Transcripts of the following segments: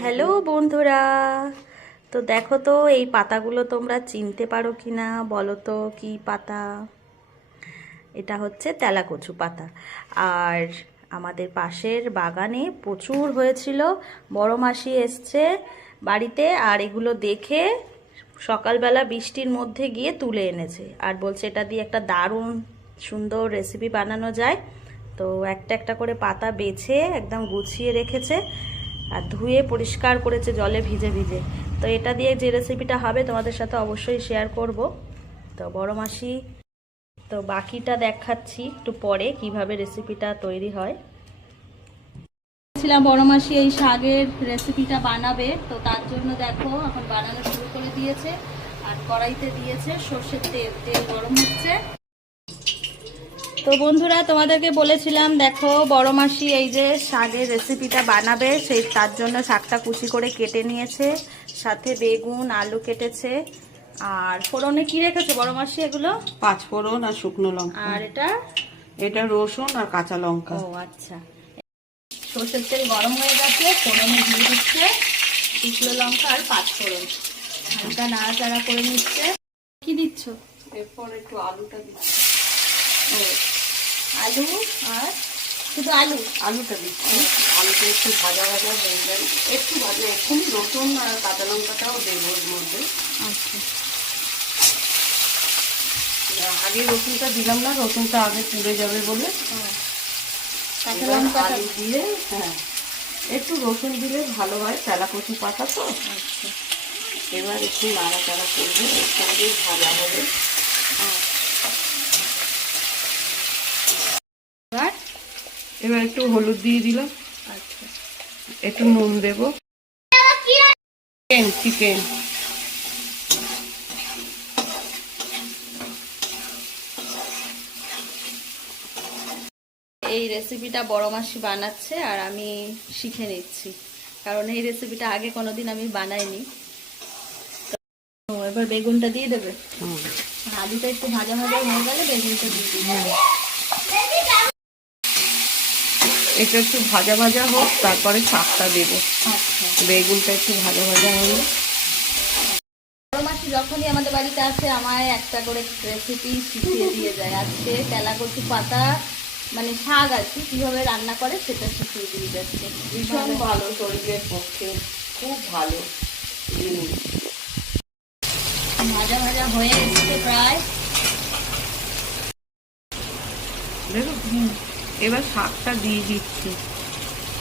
Hello বন্ধুরা, তো দেখো তো, এই পাতাগুলো তোমরা চিনতে পারো কি না বলো তো কি পাতা? এটা হচ্ছে তেলাকচু পাতা। আর আমাদের পাশের বাগানে প্রচুর হয়েছিল, বড় মাসি এসছে বাড়িতে আর এগুলো দেখে সকালবেলা বৃষ্টির মধ্যে গিয়ে তুলে এনেছে। আর বলছে এটা দিয়ে একটা দারুণ সুন্দর রেসিপি বানানো যায়। তো একটা একটা করে পাতা বেছে একদম গুছিয়ে রেখেছে আর ধুয়ে পরিষ্কার করেছে জলে ভিজে ভিজে। তো এটা দিয়ে যে রেসিপিটা হবে তোমাদের সাথে অবশ্যই শেয়ার করব। তো বড় মাসি, তো বাকিটা দেখাচ্ছি একটু পরে কীভাবে রেসিপিটা তৈরি হয়। ছিলাম বড় মাসি এই শাকের রেসিপিটা বানাবে, তো তার জন্য দেখো এখন বানানো শুরু করে দিয়েছে। আর কড়াইতে দিয়েছে সর্ষের তেল তেল গরম হচ্ছে। তো বন্ধুরা তোমাদেরকে বলেছিলাম দেখো বড় মাসি এই যে শাকের রেসিপিটা বানাবে সেই তার জন্য শাকটা কুচি করে কেটে নিয়েছে সাথে বেগুন আলু কেটেছে আর ফোড়নে কি রেখেছে বড় মাসি এগুলো? পাঁচ ফোড়ন আর শুকনো লঙ্কা। আর এটা? এটা রসুন আর কাঁচা লঙ্কা। ও আচ্ছা। সর্ষের তেল গরম হয়ে গেছে ফোড়নে দিয়ে দিচ্ছে শুকনো লঙ্কা আর পাঁচ ফোড়ন। হালকা নাড়াচাড়া করে নিচ্ছে। কি দিচ্ছ? এরপর একটু আলুটা দিচ্ছি। ও। আলু আর শুধু আলু? আলুটা দিচ্ছি। আলুটা একটু ভাজা ভাজা হয়ে গেল। একটু ভাজা এক্ষুনি রসুন আর কাঁচা লঙ্কাটাও দেবো এর মধ্যে। আচ্ছা। আগে রসুনটা দিলাম না রসুনটা আগে পুড়ে যাবে বলে। কাঁচা লঙ্কাটা। আলু দিয়ে হ্যাঁ একটু রসুন দিলে ভালো হয় তেলা কচু পাতা তো। আচ্ছা। এবার একটু নাড়াচাড়া করবে এর সঙ্গে ভাজা হবে এবার এবার একটু হলুদ দিয়ে দিলাম। আচ্ছা। একটু নুন দেবো। Chicken chicken. এই রেসিপিটা বড় মাসি বানাচ্ছে আর আমি শিখে নিচ্ছি। কারণ এই রেসিপিটা আগে কোনোদিন আমি বানাইনি। এবার বেগুনটা দিয়ে দেবে? আলুটা একটু ভাজা ভাজা হয়ে গেলে বেগুনটা দিয়ে দিবে। এটা একটু ভাজা ভাজা হোক তারপরে শাকটা দেবো। আচ্ছা। বেগুনটা একটু ভাজা ভাজা হলে। যখনই আমাদের বাড়িতে আসে আমায় একটা করে রেসিপি শিখিয়ে দিয়ে যায়। আজকে তেলা কচু পাতা মানে শাক আছে কীভাবে রান্না করে সেটা শিখিয়ে দিয়ে যাচ্ছে। ভীষণ ভালো শরীরের পক্ষে খুব ভালো ভাজা ভাজা হয়ে এসছে প্রায়। দেখো এবার শাকটা দিয়ে দিচ্ছি।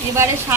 এবারে শাক